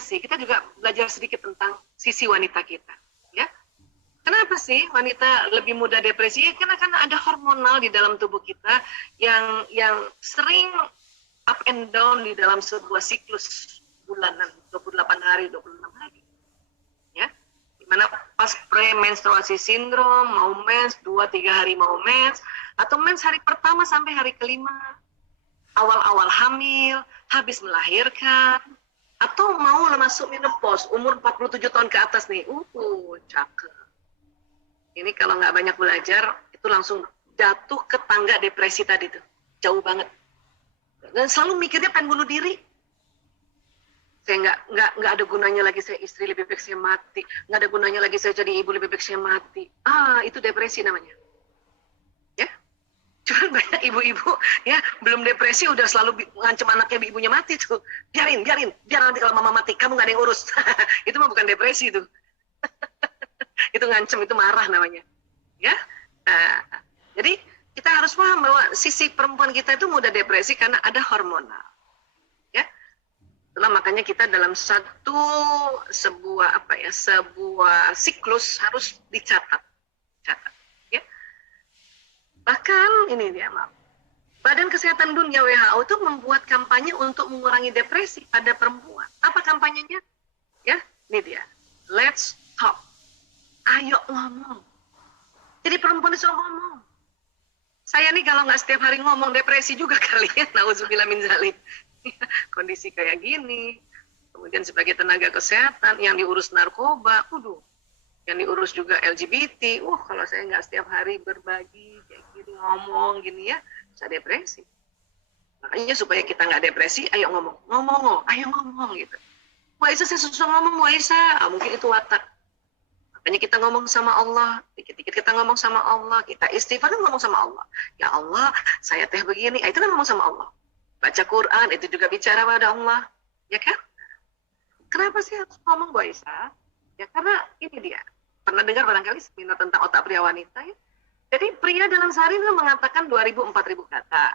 depresi, kita juga belajar sedikit tentang sisi wanita kita, ya. Kenapa sih wanita lebih mudah depresi? Karena ada hormonal di dalam tubuh kita yang sering up and down di dalam sebuah siklus bulanan, 28 hari, 26 hari. Ya. Dimana pas premenstruasi sindrom, mau mens, 2-3 hari mau mens, atau mens hari pertama sampai hari kelima, awal-awal hamil, habis melahirkan, atau mau masuk menopause, umur 47 tahun ke atas nih, cakep. Ini kalau nggak banyak belajar, itu langsung jatuh ke tangga depresi tadi tuh, jauh banget. Dan selalu mikirnya pengen bunuh diri. Saya nggak ada gunanya lagi saya istri, lebih baik saya mati. Nggak ada gunanya lagi saya jadi ibu, lebih baik saya mati. Itu depresi namanya. Ya, cuma banyak ibu-ibu ya belum depresi udah selalu ngancem anaknya ibunya mati tuh. Biarin, biar nanti kalau mama mati kamu nggak ada yang urus. Itu mah bukan depresi tuh. Itu ngancem, itu marah namanya. Ya, jadi kita harus paham bahwa sisi perempuan kita itu mudah depresi karena ada hormonal. Ya, itulah makanya kita dalam sebuah siklus harus dicatat. Ya. Bahkan ini dia, maaf. Badan Kesehatan Dunia WHO itu membuat kampanye untuk mengurangi depresi pada perempuan. Apa kampanyenya? Ya, ini dia. Let's talk. Ayo ngomong. Jadi perempuan disuruh ngomong. Saya nih kalau nggak setiap hari ngomong depresi juga kali ya, nauzubillah min dzalik. Kondisi kayak gini. Kemudian sebagai tenaga kesehatan yang diurus narkoba, yang diurus juga LGBT, kalau saya nggak setiap hari berbagi kayak gini, ngomong gini ya, bisa depresi. Makanya supaya kita nggak depresi, ayo ngomong, ayo ngomong gitu. Wah Isa, saya susah ngomong, Wah Isa, mungkin itu watak. Makanya kita ngomong sama Allah, dikit-dikit kita ngomong sama Allah, kita istighfar ngomong sama Allah. Ya Allah, saya teh begini, itu kan ngomong sama Allah. Baca Quran, itu juga bicara pada Allah. Ya kan? Kenapa sih harus ngomong, Bu Aisyah? Ya karena ini dia. Pernah dengar barangkali seminar tentang otak pria wanita ya? Jadi pria dalam sehari itu mengatakan 2.000-4.000 kata.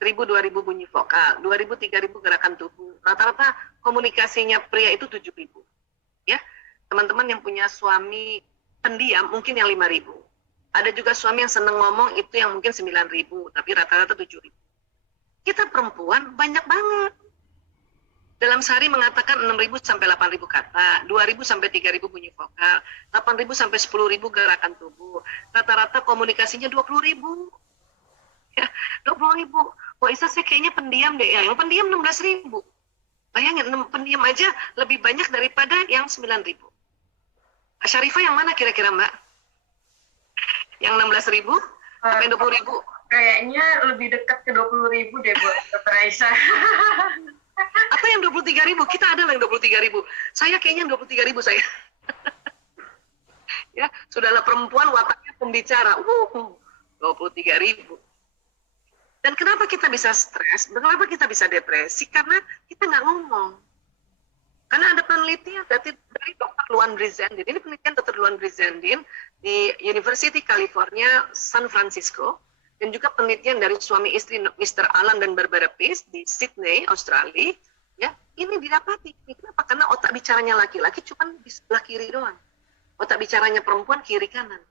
1.000-2.000 bunyi vokal, 2.000-3.000 gerakan tubuh. Rata-rata komunikasinya pria itu 7.000. Ya. Teman-teman yang punya suami pendiam mungkin yang 5.000. Ada juga suami yang seneng ngomong itu yang mungkin 9.000, tapi rata-rata 7.000. Kita perempuan banyak banget. Dalam sehari mengatakan 6.000 sampai 8.000 kata, 2.000 sampai 3.000 bunyi vokal, 8.000 sampai 10.000 gerakan tubuh. Rata-rata komunikasinya 20.000. Ya, 20.000. Wah Isa, saya kayaknya pendiam deh. Ya, yang pendiam 16.000. Bayangin, pendiam aja lebih banyak daripada yang 9.000. Syarifah yang mana kira-kira Mbak? Yang 16.000 sampai 20.000? Kayaknya lebih dekat ke 20.000 deh buat Dr. Aisyah. Atau yang 23.000? Kita ada yang 23.000. Saya kayaknya 23.000 saya. Ya, sudahlah perempuan wataknya pembicara. 23.000. Dan kenapa kita bisa stres? Kenapa kita bisa depresi? Karena kita nggak ngomong. Karena ada penelitian dari Dr. Luan Brizendine. Ini penelitian Dr. Luan Brizendine di University California, San Francisco. Dan juga penelitian dari suami istri Mr. Alan dan Barbara Pease di Sydney, Australia. Ya, ini didapati. Kenapa? Karena otak bicaranya laki-laki cuma di sebelah kiri doang. Otak bicaranya perempuan kiri kanan.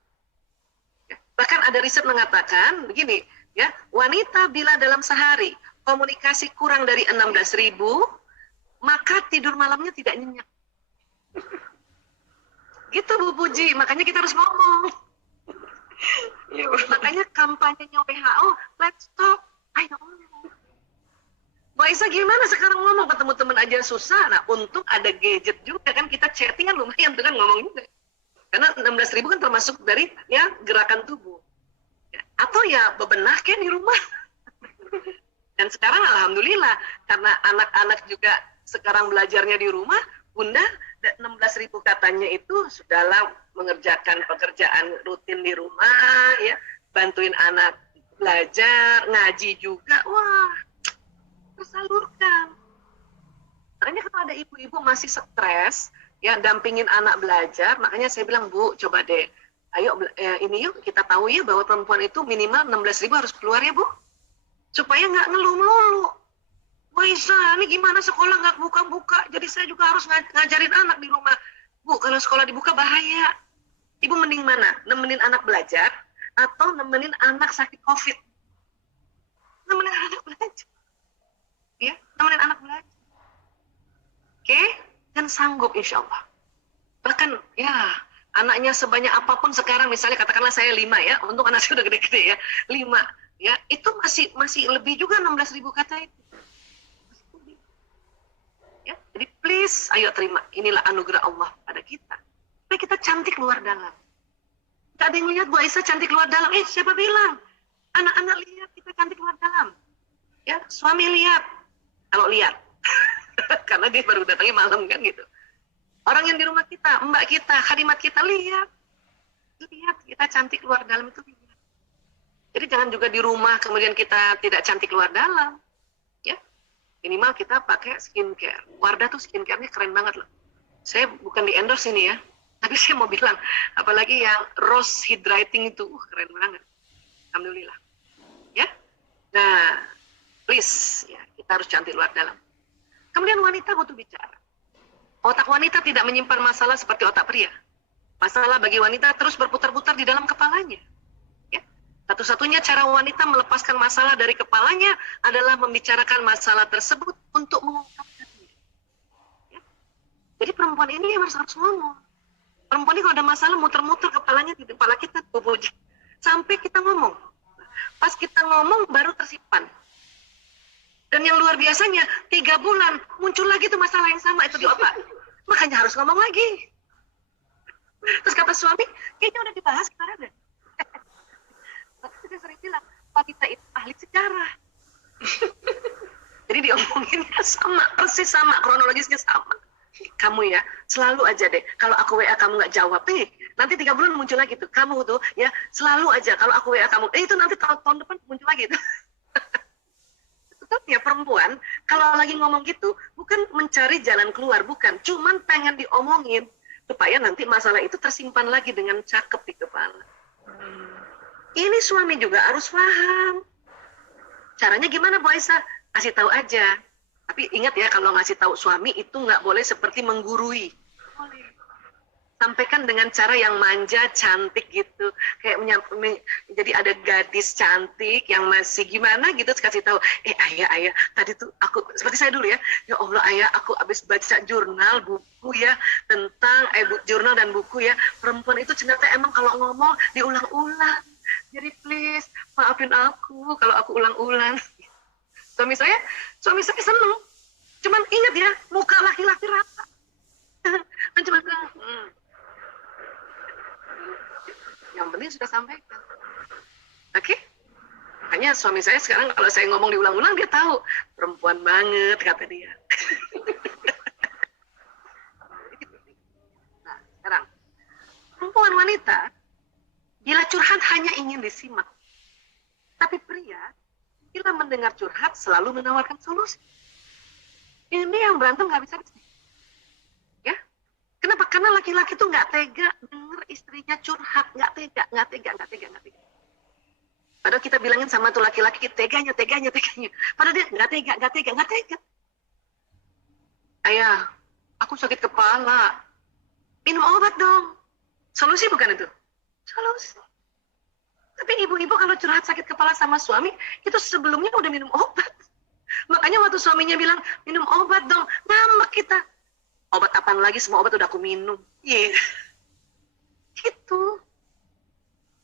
Ya. Bahkan ada riset mengatakan begini, ya, wanita bila dalam sehari komunikasi kurang dari 16.000, maka tidur malamnya tidak nyenyak. Gitu Bu Puji, makanya kita harus ngomong. Ya, makanya kampanyenya WHO, let's talk, ayo ngomong. Bu Aisyah gimana sekarang ngomong, ketemu teman aja susah. Nah, untung ada gadget juga kan, kita chatting kan lumayan tuh kan ngomong juga. Karena 16.000 kan termasuk dari ya gerakan tubuh. Ya, atau ya bebenah kan di rumah. Dan sekarang alhamdulillah karena anak-anak juga sekarang belajarnya di rumah, Bunda 16.000 katanya itu sudahlah mengerjakan pekerjaan rutin di rumah, ya, bantuin anak belajar, ngaji juga, wah, tersalurkan. Makanya kalau ada ibu-ibu masih stres, ya, dampingin anak belajar, makanya saya bilang, Bu, coba deh, ayo ini yuk kita tahu ya bahwa perempuan itu minimal 16.000 harus keluar ya Bu, supaya nggak ngeluh melulu. Wah Isa, ini gimana sekolah nggak buka-buka, jadi saya juga harus ngajarin anak di rumah. Bu, kalau sekolah dibuka bahaya. Ibu mending mana? Nemenin anak belajar atau nemenin anak sakit COVID? Nemenin anak belajar. Ya, nemenin anak belajar. Oke? Dan sanggup insya Allah. Bahkan ya, anaknya sebanyak apapun sekarang, misalnya katakanlah saya 5 ya, untuk anak saya udah gede-gede ya, 5 ya, itu masih lebih juga 16.000 kata itu. Ya, jadi please, ayo terima, inilah anugerah Allah pada kita. Supaya kita cantik luar dalam. Gak ada yang lihat Bu Aisyah cantik luar dalam. Siapa bilang? Anak-anak lihat kita cantik luar dalam. Ya, suami lihat. Kalau lihat. Karena dia baru datangnya malam kan gitu. Orang yang di rumah kita, mbak kita, khadimat kita lihat. Lihat kita cantik luar dalam itu lihat. Jadi jangan juga di rumah kemudian kita tidak cantik luar dalam. Ya. Minimal kita pakai skincare. Wardah tuh skincare-nya keren banget loh. Saya bukan di endorse ini ya, tapi saya mau bilang, apalagi yang rose hydrating itu, keren banget. Alhamdulillah. Ya. Nah, please, ya, kita harus cantik luar dalam. Kemudian wanita butuh bicara. Otak wanita tidak menyimpan masalah seperti otak pria. Masalah bagi wanita terus berputar-putar di dalam kepalanya. Satu-satunya cara wanita melepaskan masalah dari kepalanya adalah membicarakan masalah tersebut untuk mengungkapkannya. Ya. Jadi perempuan ini harus ngomong. Perempuan ini kalau ada masalah muter-muter kepalanya di kepala kita, sampai kita ngomong. Pas kita ngomong baru tersimpan. Dan yang luar biasanya 3 bulan muncul lagi tuh masalah yang sama itu di otak. Makanya harus ngomong lagi. Terus kata suami, kayaknya udah dibahas kemarin deh. Saya sering bilang, wanita itu ahli sejarah. Jadi diomonginnya sama, persis sama, kronologisnya sama. Kamu ya, selalu aja deh, kalau aku WA kamu nggak jawab, nanti 3 bulan muncul lagi tuh, kamu tuh ya, selalu aja kalau aku WA kamu, itu nanti tahun depan muncul lagi tuh. Sebetulnya perempuan, kalau lagi ngomong gitu, bukan mencari jalan keluar, bukan, cuman pengen diomongin, supaya nanti masalah itu tersimpan lagi dengan cakep di kepala. Ini suami juga harus paham. Caranya gimana Bu Aisyah? Kasih tahu aja. Tapi ingat ya, kalau ngasih tahu suami itu nggak boleh seperti menggurui. Sampaikan dengan cara yang manja, cantik gitu. Kayak jadi ada gadis cantik yang masih gimana gitu, kasih tahu. Ayah, tadi tuh aku, seperti saya dulu ya. Ya Allah ayah, aku habis baca jurnal, buku ya, tentang jurnal dan buku ya. Perempuan itu ternyata emang kalau ngomong diulang-ulang. Jadi please, maafin aku kalau aku ulang-ulang. Suami saya seneng. Cuman ingat ya, muka laki-laki rata. Dan cuma bilang, yang penting sudah sampaikan. Oke? Makanya suami saya sekarang kalau saya ngomong diulang-ulang, dia tahu. Perempuan banget, kata dia. Nah, sekarang. Perempuan wanita, bila curhat hanya ingin disimak. Tapi pria, bila mendengar curhat selalu menawarkan solusi. Ini yang berantem nggak bisa. Ya, kenapa? Karena laki-laki tuh nggak tega denger istrinya curhat, nggak tega. Padahal kita bilangin sama tuh laki-laki teganya. Padahal dia nggak tega. Ayah, aku sakit kepala. Minum obat dong. Solusi bukan itu? Solusi. Tapi ibu-ibu kalau curhat sakit kepala sama suami, itu sebelumnya udah minum obat. Makanya waktu suaminya bilang, minum obat dong, ngambek kita. Obat apaan lagi, semua obat udah aku minum. Iya. Gitu.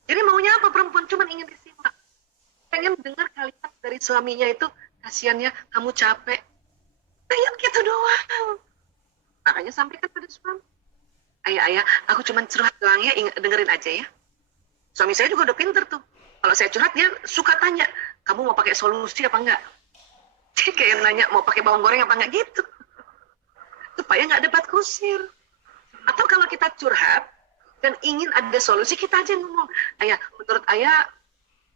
Jadi maunya apa perempuan? Cuma ingin disimak. Pengen dengar kalimat dari suaminya itu, kasihannya kamu capek. Pengen gitu doang. Makanya sampaikan pada suami. Ayah, aku cuma curhat doang ya, dengerin aja ya. Suami saya juga udah pinter tuh. Kalau saya curhat, dia suka tanya, kamu mau pakai solusi apa enggak? Dia kayak nanya, mau pakai bawang goreng apa enggak gitu. Supaya nggak debat kusir. Atau kalau kita curhat, dan ingin ada solusi, kita aja ngomong, ayah, menurut ayah,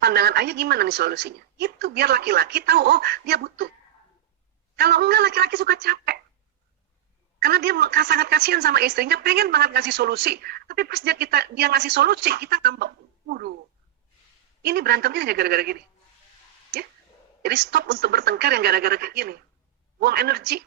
pandangan ayah gimana nih solusinya? Itu biar laki-laki tahu, oh dia butuh. Kalau enggak, laki-laki suka capek. Karena dia sangat kasihan sama istrinya, pengen banget ngasih solusi. Tapi pas dia ngasih solusi, kita ngambek. Waduh, ini berantemnya hanya gara-gara gini. Ya? Jadi stop untuk bertengkar yang gara-gara kayak gini. buang energi